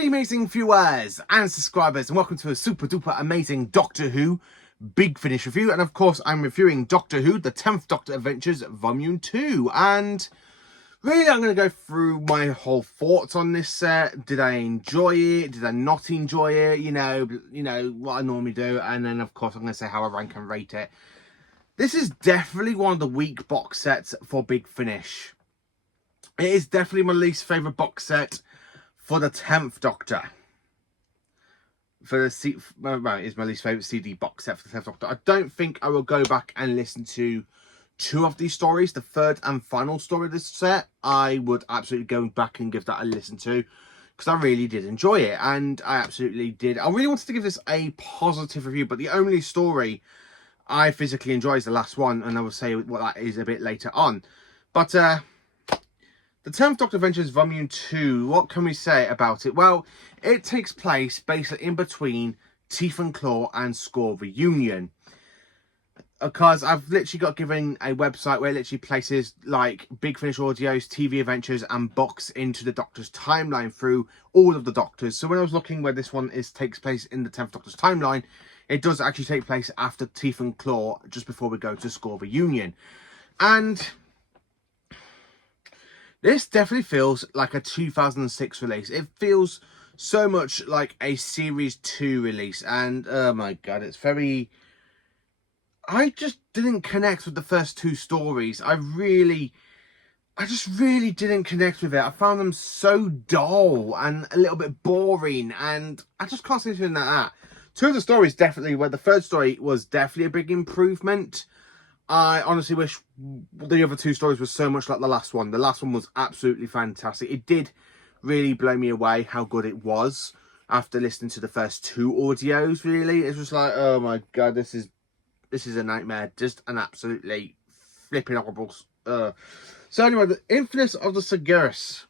Howdy amazing viewers and subscribers, and welcome to a super duper amazing Doctor Who Big Finish review. And of course I'm reviewing Doctor Who The 10th Doctor Adventures Volume 2. And really I'm going to go through my whole thoughts on this set. Did I enjoy it? Did I not enjoy it? You know what I normally do. And then of course I'm going to say how I rank and rate it. This is definitely one of the weak box sets for Big Finish. It is definitely my least favourite box set for the 10th Doctor. It's my least favourite CD box set for the 10th Doctor. I don't think I will go back and listen to two of these stories. The third and final story of this set, I would absolutely go back and give that a listen to, because I really did enjoy it. And I absolutely did. I really wanted to give this a positive review, but the only story I physically enjoy is the last one, and I will say what that is a bit later on. But the 10th Doctor Adventures Volume 2, what can we say about it? Well, it takes place basically in between Teeth and Claw and Score Reunion. Because I've literally got given a website where it literally places like Big Finish audios, TV adventures and books into the Doctor's timeline through all of the Doctors. So when I was looking where this one takes place in the 10th Doctor's timeline, it does actually take place after Teeth and Claw, just before we go to Score Reunion. And this definitely feels like a 2006 release. It feels so much like a Series 2 release. And, oh my god, it's very... I just didn't connect with the first two stories. I just really didn't connect with it. I found them so dull and a little bit boring. And I just can't say anything like that. Two of the stories definitely, where the third story was definitely a big improvement. I honestly wish the other two stories were so much like the last one. The last one was absolutely fantastic. It did really blow me away how good it was after listening to the first two audios, really. It was like, oh my god, this is a nightmare. Just an absolutely flipping horrible. So anyway, the Infamous of the Cigarus,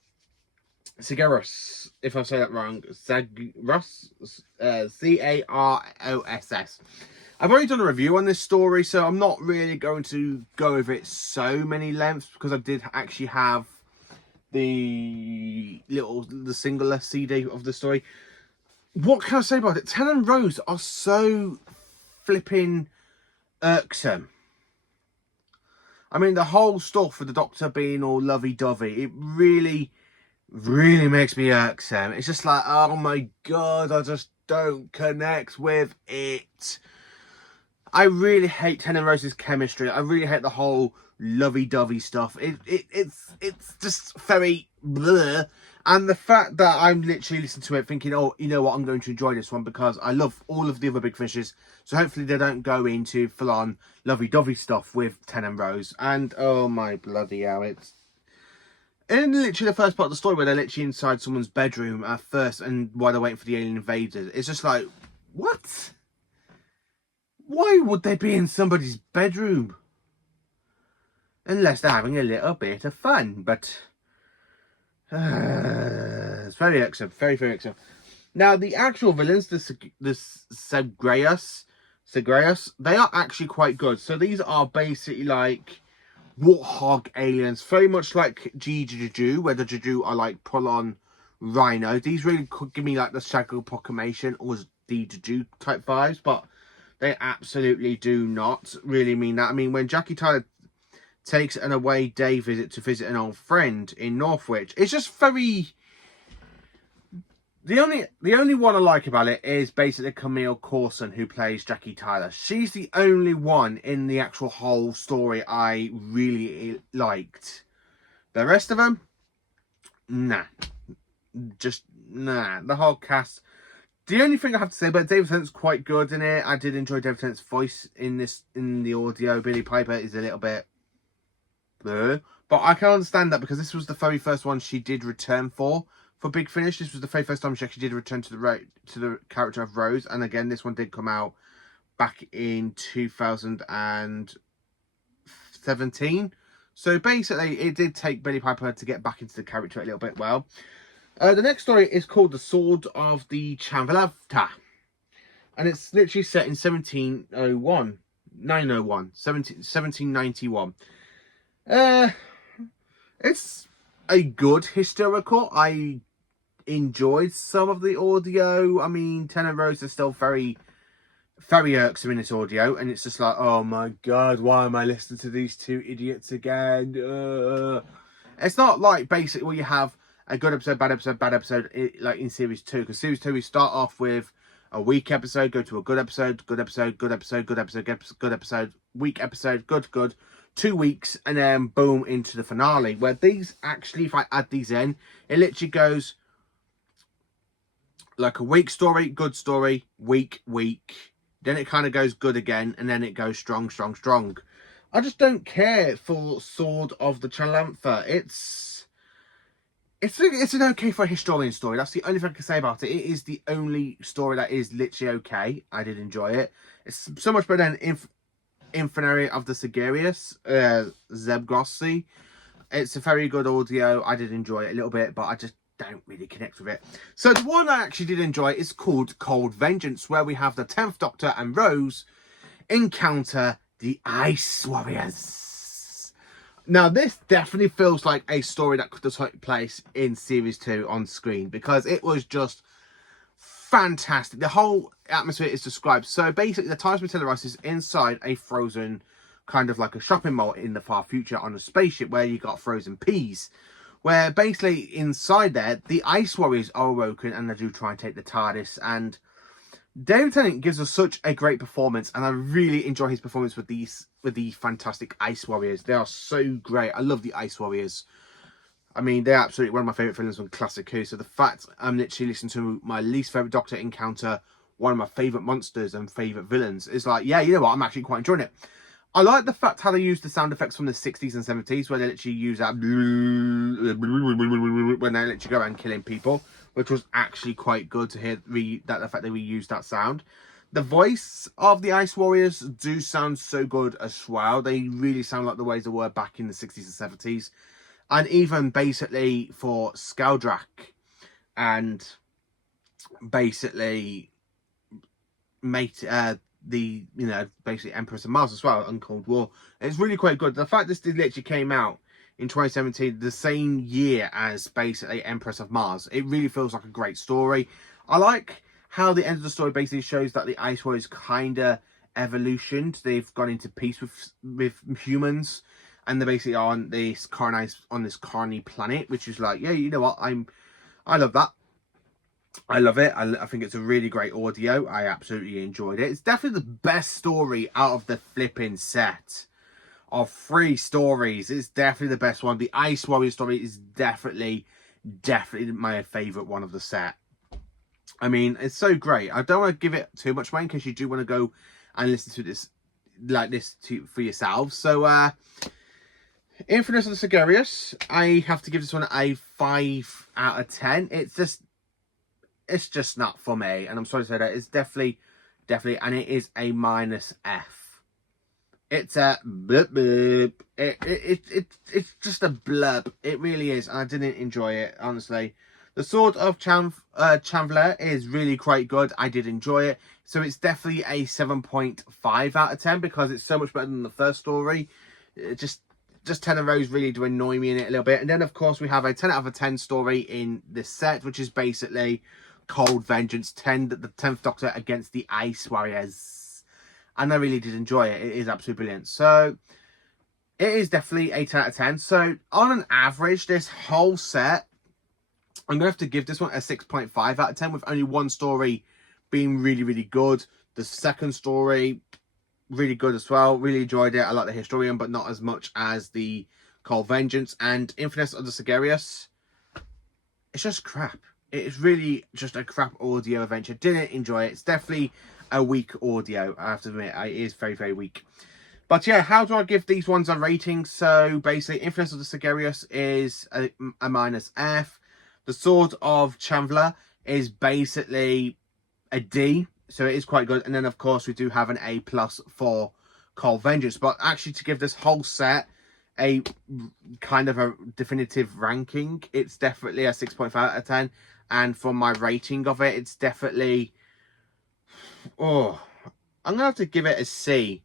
if I say that wrong, Cigarus, C-A-R-O-S-S. I've already done a review on this story, so I'm not really going to go over it so many lengths, because I did actually have the singular CD of the story. What can I say about it? Ten and Rose are so flipping irksome. I mean, the whole stuff with the Doctor being all lovey-dovey, it really makes me irksome. It's just like, oh my god, I just don't connect with it. I really hate Ten and Rose's chemistry. I really hate the whole lovey-dovey stuff. It's just very bleh. And the fact that I'm literally listening to it thinking, oh, you know what, I'm going to enjoy this one because I love all of the other Big Fishes. So hopefully they don't go into full-on lovey-dovey stuff with Ten and Rose. And oh my bloody hell, it's... in literally the first part of the story where they're literally inside someone's bedroom at first and while they're waiting for the alien invaders, it's just like, what? Why would they be in somebody's bedroom? Unless they're having a little bit of fun, but... it's very irksome, very irksome. Now, the actual villains, the Segreus, they are actually quite good. So these are basically like warthog aliens, very much like Juju, where the Juju are like pull-on rhino. These really could give me like the Shadow Proclamation or the Juju type vibes, but they absolutely do not really mean that. I mean, when Jackie Tyler takes an away day visit to visit an old friend in Northwich, it's just very... The only one I like about it is basically Camille Coulson, who plays Jackie Tyler. She's the only one in the actual whole story I really liked. The rest of them, nah. Just, nah. The whole cast... The only thing I have to say about David Tennant's quite good in it. I did enjoy David Tennant's voice in the audio. Billie Piper is a little bit bleh. But I can understand that because this was the very first one she did return for Big Finish. This was the very first time she actually did return to the character of Rose. And again, this one did come out back in 2017. So basically, it did take Billie Piper to get back into the character a little bit well. The next story is called The Sword of the Chamvalavta. And it's literally set in 1791. It's a good historical. I enjoyed some of the audio. I mean, Ten and Rose are still very, very irksome in this audio, and it's just like, oh my god, why am I listening to these two idiots again? It's not like basically where you have a good episode, bad episode, bad episode, like in series 2, because series 2 we start off with a weak episode, go to a good episode, good episode, good episode, good episode, good episode, weak episode, good, 2 weeks, and then boom, into the finale. Where these actually, if I add these in, it literally goes like a weak story, good story, weak, then it kind of goes good again, and then it goes strong. I just don't care for Sword of the Chalantha. It's an okay for a historian story. That's the only thing I can say about it. It is the only story that is literally okay. I did enjoy it. It's so much better than Infinary of the Sigarius, Zebgrossi. It's a very good audio. I did enjoy it a little bit, but I just don't really connect with it. So the one I actually did enjoy is called Cold Vengeance, where we have the 10th Doctor and Rose encounter the Ice Warriors. Now, this definitely feels like a story that could have taken place in Series 2 on screen, because it was just fantastic. The whole atmosphere is described. So basically, the Times Meteoris is inside a frozen, kind of like a shopping mall in the far future on a spaceship where you got frozen peas. Where basically inside there, the Ice Warriors are awoken and they do try and take the TARDIS. And David Tennant gives us such a great performance, and I really enjoy his performance with the fantastic Ice Warriors. They are so great. I love the Ice Warriors. I mean, they're absolutely one of my favourite villains from Classic Who. So the fact I'm literally listening to my least favourite Doctor encounter one of my favourite monsters and favourite villains is like, yeah, you know what, I'm actually quite enjoying it. I like the fact how they use the sound effects from the 60s and 70s, where they literally use that when they literally go around killing people, which was actually quite good to hear the fact that we used that sound. The voice of the Ice Warriors do sound so good as well. They really sound like the ways they were back in the 60s and 70s. And even basically for Skeldrak and basically basically Empress of Mars as well on Cold War. It's really quite good. The fact this literally came out in 2017, the same year as basically Empress of Mars, it really feels like a great story. I like how the end of the story basically shows that the Ice Warriors kind of evolutioned. They've gone into peace with humans, and they're basically on this Carney planet, which is like, yeah, you know what, I love that. I love it. I think it's a really great audio. I absolutely enjoyed it. It's definitely the best story out of the flipping set of 3 stories. It's definitely the best one. The Ice Warrior story is definitely my favourite one of the set. I mean, it's so great. I don't want to give it too much weight in case you do want to go and listen to this for yourselves. So, Infinite of the Sigarius, I have to give this one a 5 out of 10. It's just not for me, and I'm sorry to say that. It's definitely, and it is a -F. It's a blub. It's just a blub. It really is, and I didn't enjoy it, honestly. The Sword of Chandler is really quite good. I did enjoy it, so it's definitely a 7.5 out of 10 because it's so much better than the first story. Just 10 of those really do annoy me in it a little bit. And then, of course, we have a 10 out of 10 story in this set, which is basically Cold Vengeance, the 10th Doctor against the Ice Warriors. And I really did enjoy it. It is absolutely brilliant. So, it is definitely a 10 out of 10. So, on an average, this whole set, I'm going to have to give this one a 6.5 out of 10, with only one story being really, really good. The second story, really good as well. Really enjoyed it. I like the Historian, but not as much as the Cold Vengeance. And Infinite of the Sigarius, it's just crap. It is really just a crap audio adventure. Didn't enjoy it. It's definitely a weak audio, I have to admit. It is very, very weak. But yeah, how do I give these ones a rating? So basically, Infinite of the Sigarius is a -F. The Sword of Chandler is basically a D. So it is quite good. And then, of course, we do have an A+ for Cold Vengeance. But actually, to give this whole set a kind of a definitive ranking, it's definitely a 6.5 out of 10. And for my rating of it, it's definitely... I'm going to have to give it a C.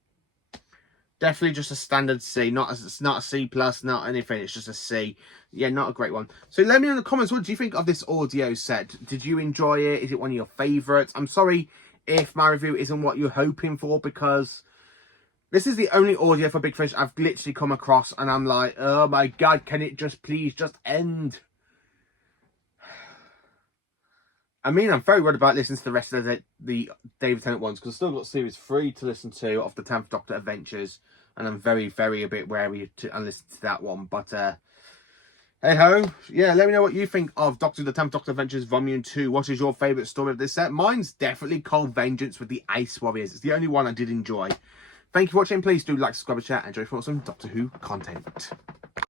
Definitely just a standard C, it's not a C plus, not anything. It's just a C. Yeah, not a great one. So let me know in the comments, what do you think of this audio set? Did you enjoy it? Is it one of your favourites? I'm sorry if my review isn't what you're hoping for, because this is the only audio for Big Fish I've literally come across, and I'm like, oh my god, can it just please just end? I mean, I'm very worried about listening to the rest of the David Tennant ones, because I've still got Series 3 to listen to of the 10th Doctor Adventures, and I'm very, very a bit wary to listen to that one. But, hey-ho. Yeah, let me know what you think of the 10th Doctor Adventures Volume 2. What is your favourite story of this set? Mine's definitely Cold Vengeance with the Ice Warriors. It's the only one I did enjoy. Thank you for watching. Please do like, subscribe, and share, and enjoy for some Doctor Who content.